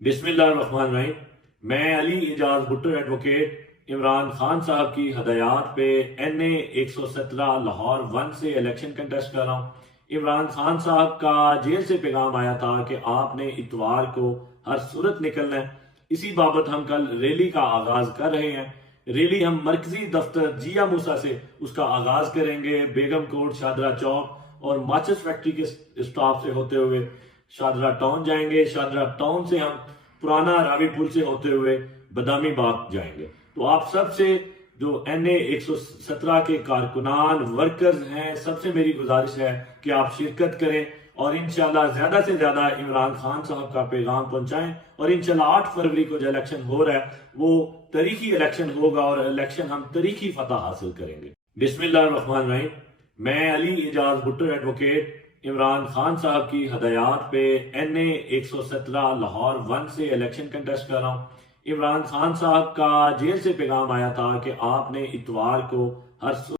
बिस्मिल्लाहिर्रहमानिर्रहीम। मैं अली इजाज भुट्टो एडवोकेट इमरान खान साहब की हदायत पे NA 117 लाहौर 1 से इलेक्शन कंटेस्ट कर रहा हूँ। इमरान खान साहब का जेल से पैगाम आया था कि आपने इतवार को हर सूरत निकलना है। इसी बाबत हम कल रैली का आगाज कर रहे हैं। रैली हम मरकजी दफ्तर जिया मूसा से उसका आगाज करेंगे। बेगम कोट, शादरा चौक और माचिस फैक्ट्री के स्टॉप से होते हुए शादरा टाउन जाएंगे। शादरा टाउन से हम पुराना रावी पुल से होते हुए बदामी बाग जाएंगे। तो आप सबसे जो NA 117 के कारकुनान वर्कर्स हैं, सबसे मेरी गुजारिश है कि आप शिरकत करें और इंशाल्लाह ज्यादा से ज्यादा इमरान खान साहब का पैगाम पहुंचाएं। और इंशाल्लाह 8 फरवरी को जो इलेक्शन हो रहा है वो तारीखी इलेक्शन होगा और इलेक्शन हम तारीखी फतह हासिल करेंगे। बिस्मिल्लाहिर्रहमानिर्रहीम। मैं अली इजाज भुट्टो एडवोकेट इमरान खान साहब की हदायत पे NA 117 लाहौर 1 से इलेक्शन कंटेस्ट कर रहा हूँ। इमरान खान साहब का जेल से पैगाम आया था कि आपने इतवार को हर